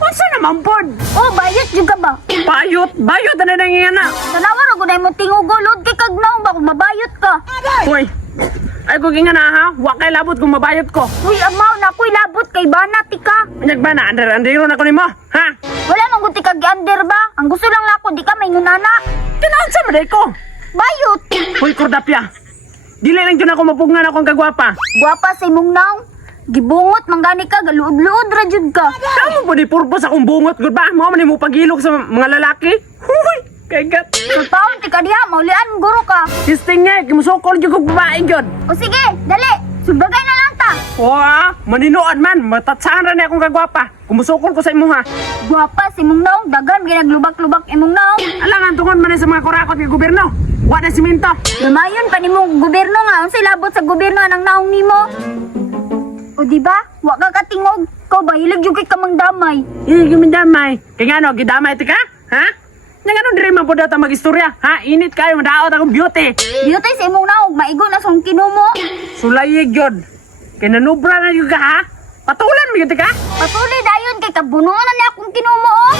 Unsa naman pod? Oh, bayot juga ba? Bayot, bayot na nangyayana na. Tanawa ra gud mo tingugulod kay kagnaw ba kung mabayot ka. Hoy, ay ko ginga na ha, wa kay labot kung mabayot ko. Uy, amaw na ko'y labot kay banat ka. Anyag ba na, under, andero na ko nimo, ha? Wala man gud kag under ba? Ang gusto lang nako di ka may ngunana. Tinaon sa maday ko. Bayot. Hoy, kordapya. Dili lang dyan ako mapungan akong kagwapa. Guwapa sa imong naong. Gibungot manggani ka galuod-luod ra jud ka. Kamu po di purpose akong bungot, good ba? Mo man mo pagilok sa mga lalaki. Huy, kay gat. Magpaon ti ka diha, maulian guro ka. Sisting nga, kimusokol jud kog babae jud. O sige, dali. Sumbagay na lang ta. Wa, maninood man, matatsaan ra ni akong kagwapa. Kumusokol ko sa imo ha. Guwapa sa imong naong, dagan ginaglubak-lubak imong naong. Alang antungon man sa mga kurakot ng gobyerno. Wa na simento. Lumayon pa nimong gobyerno nga, unsay labot sa gobyerno anang naong nimo. Di ba? Wa ka katingog. Ko ba hilig jud kay kamang damay. Ih, gimindamay. Kay nga no, gidamay ti ka? Ha? Nga no, diri man daw ta magistorya. Ha? Init kayo, madaot akong beauty. Beauty sa imong naong, maigo na song kinumo. Sulayig yun. Kay nanubra na yun ka ha? Patulan mo yun ti ka? Patuloy dayon kay kabunuan na ni akong kinumo oh.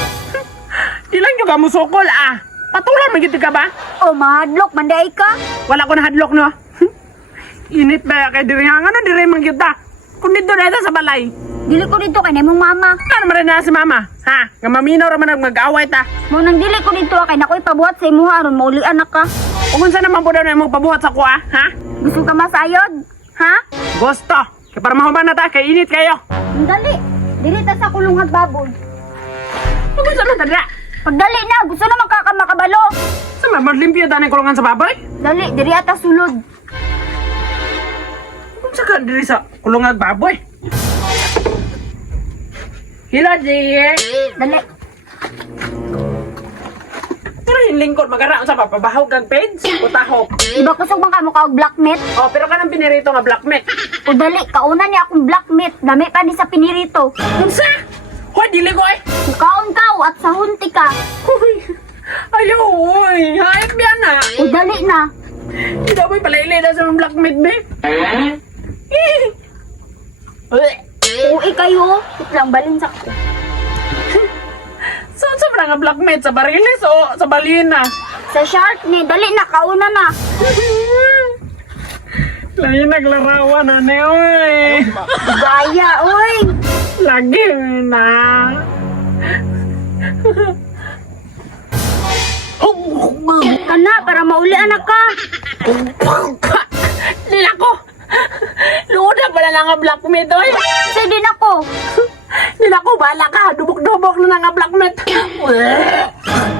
Ilang yung ka musokol ah. Patulan mo yun ti ka ba? O mahadlok manday ka. Wala ko na hadlok no. Init ba kay diri nga no, diri man kita. Kung dito na ito sa balay. Dili ko dito kay nimong mama. Ano man na si mama? Ha? Nga maminaw raman ang mag-away ta. Mo nang dili ko dito kay nakoy pabuhat sa imo aron mauli anak ka. Kung saan naman po daw na mong pabuhat sa kuha, ha? Gusto ka masayod? Ha? Gusto. Kaya para mahuman na ta, kay init kayo. Dali. Dili ta sa kulungan baboy. Kung saan na tanda? Pagdali na, gusto na makakamakabalo. Sa mamalimpyo ta na kulungan sa baboy? Dali, diri ata sulod. Ka diri sa kulungan baboy? Hila, Jay. Dali. Pero yung lingkod, magara sa papabahaw kag page. Utahok. Iba kusog man kamo ka og black meat. Oh, pero ka nang pinirito nga black meat. O dali, kauna ni akong black meat. Dami pa ni sa pinirito. Unsa? Hoy, dili ko eh. Mukaon ka at sa hunti ka. Uy. Ayaw, uy. Hayop yan na. O dali na. Hindi daw may palaili na sa mga black meat, be. Uy. Uwi kayo. Lang, balin sa ko. Saan sa mga black meat? Sa barilis o sa balina? Sa shark ni, dali na, kauna na. Lagi naglarawan na ni, uy. Gaya, uy. Lagi na. Kana, para mauli anak ka. Na nga black meat, oy. Kasi din ako. Nako, bala ka. Dubok-dubok na na nga black meat.